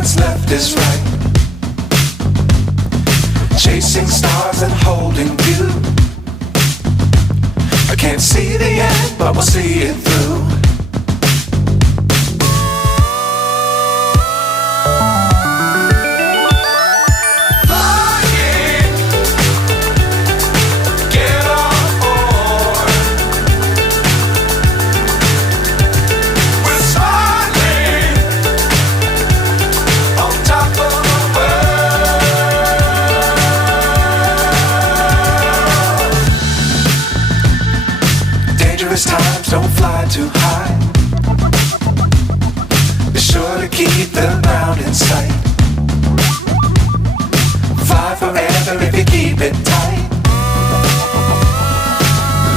what's left is right. Chasing stars and holding you. I can't see the end, but we'll see it through. Times don't fly too high. Be sure to keep the ground in sight. Fly forever if you keep it tight.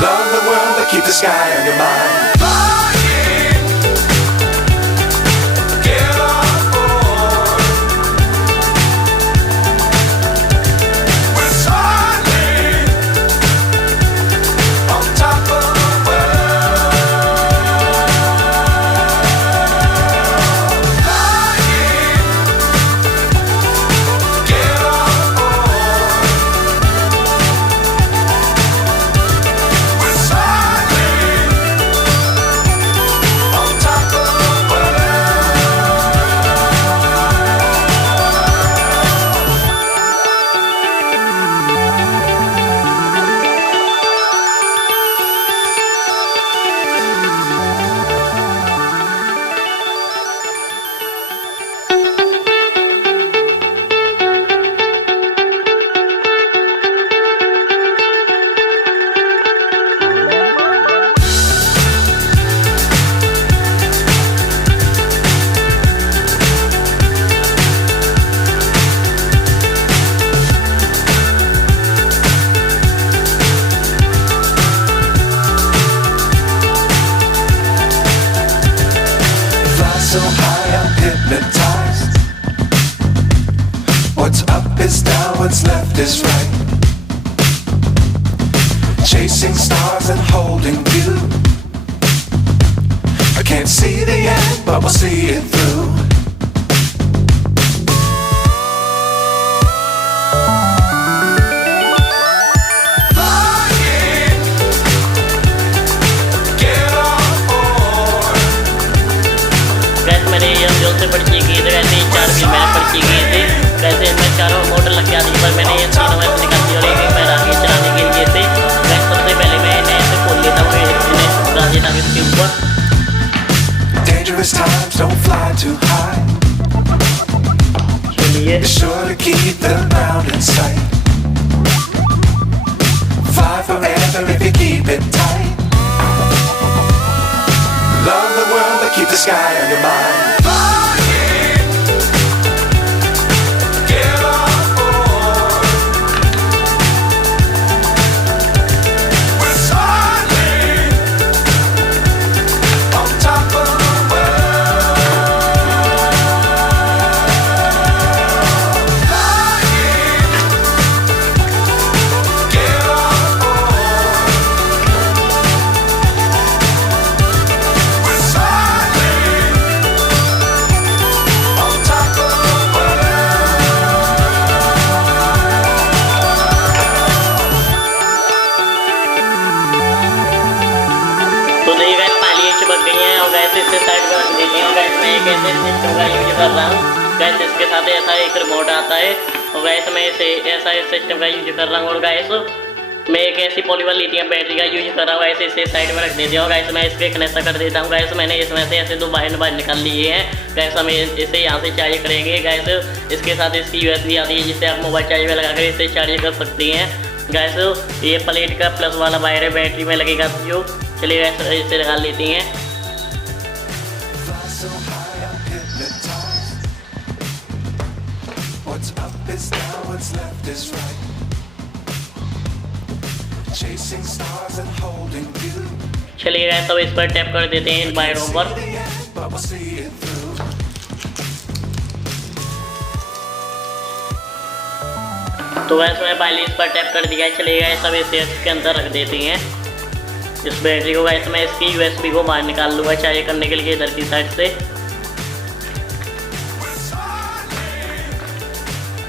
Love the world but keep the sky on your mind. So high I'm hypnotized. What's up is down, what's left is right. Chasing stars and holding you. I can't see the end, but we'll see it through. से पर्ची की थी वैसे ही 4 भी मैंने पर्ची किए थे। वैसे इनमें चारों मोटर लग के आती पर मैंने ये तीनों में से निकाल दी और एक मैं आगे चलाने के लिए थे। वैसे सबसे पहले मैं इन्हें ऐसे खोल लेता हूँ, इन्हें उड़ा देता हूँ इसके ऊपर। Dangerous times don't fly too high. चलिए be sure to keep the ground in sight. Fly forever if you keep it tight. Love the world but keep the sky on your mind. इससे साइड में रख देती हूँ। गैस मैं एक ऐसे सिस्टम का यूज कर रहा हूँ। गैस इसके साथ ऐसा एक रिमोट आता है और गैस मैं इसे ऐसा इस सिस्टम का यूज कर रहा हूँ। और गैस मैं एक ऐसी पॉलीवर लिथियम बैटरी का यूज कर रहा हूँ। ऐसे इसे साइड में रख देती हूँ। गैस मैं इसके कनेक्ट कर देता हूँ। गैस मैंने इसमें से ऐसे 2 वायर निकाल लिए हैं। गैस हम इसे यहाँ से चार्ज करेंगे। गैस इसके साथ इसकी USB आती है जिससे आप मोबाइल चार्ज में लगाकर इसे चार्ज कर सकती हैं। गैस ये प्लेट का प्लस वाला वायर है, बैटरी में लगेगा जो। चलिए गैस इसे लगा लेती हैं। So high I'm hypnotized. What's up is down, what's left is right. Chasing stars and holding you. चलिए गैस अब इस पर टैप कर देते हैं इन वायरों पर। तो गैस मैं पहले इस पर टैप कर दिया है। चलिए गैस अब इसे इसके अंदर रख देते हैं इस बैटरी को। गैस मैं इसकी USB को बाहर निकाल लूँगा चार्ज करने के लिए इधर की साइड से।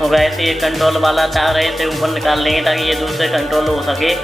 और गैस ये कंट्रोल वाला तार है, इसे ऊपर निकाल लेंगे ताकि ये दूसरे कंट्रोल हो सके।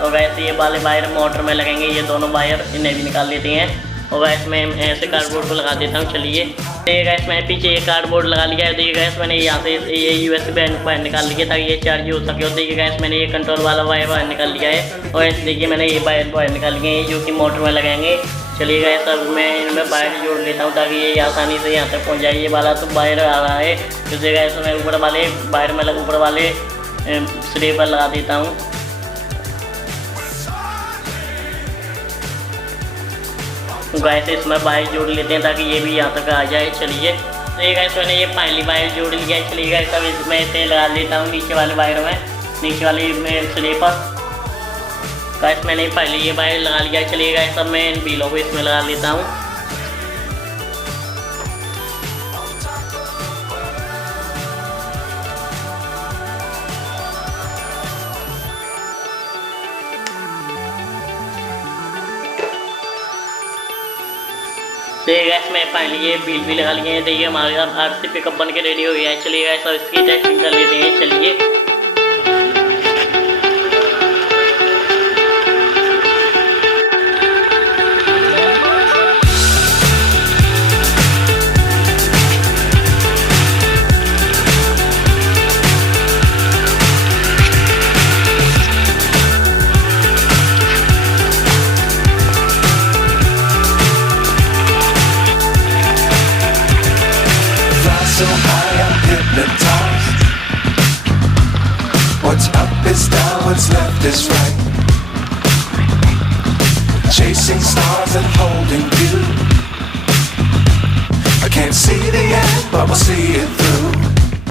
और गैस ये वाले वायर मोटर में लगेंगे, ये दोनों वायर इन्हें भी निकाल लेते हैं। और गैस मैं ऐसे कार्डबोर्ड को लगा देता हूँ। चलिए ये गैस मैंने पीछे ये कार्डबोर्ड लगा लिया है। देखिए गैस मैंने यहाँ से ये यूएसबी वायर निकाल लिया ताकि ये चार्ज हो सके। और देखिए गैस मैंने ये कंट्रोल वाला वायर निकाल लिया है। और ऐसे देखिए मैंने ये वायर निकाल लिए हैं जो कि मोटर में लगाएंगे। चलिए गैस अब मैं इनमें वायर जोड़ लेता हूँ ताकि ये आसानी से यहाँ तक पहुँच जाए। ये वाला तो वायर आ रहा है, जिससे गैस मैं ऊपर वाले वायर में ऊपर वाले सिरे पर लगा देता हूँ। गैस इसमें वायर जोड़ लेते हैं ताकि ये भी यहाँ तक आ जाए। चलिए तो ये गैस मैंने ये पहली वायर जोड़ लिया है। चलिए गैस अब इसमें इसे लगा लेता हूँ नीचे वाले वायर में, नीचे वाली में सिरे पर। गैस मैंने पहले ये वायर लगा लिया है। चलिए गैस अब मैं इन बीलों को इसमें लगा लेता हूँ। देखिए गैस मैं पहले ये बिल भी लगा लिए हैं। देखिए हमारे आरसी पिकअप बन के रेडी हो गया है। चलिए गैस अब इसकी टेस्टिंग कर लेते हैं। चलिए So high, I'm hypnotized. What's up is down, what's left is right. Chasing stars and holding you. I can't see the end, but we'll see it through.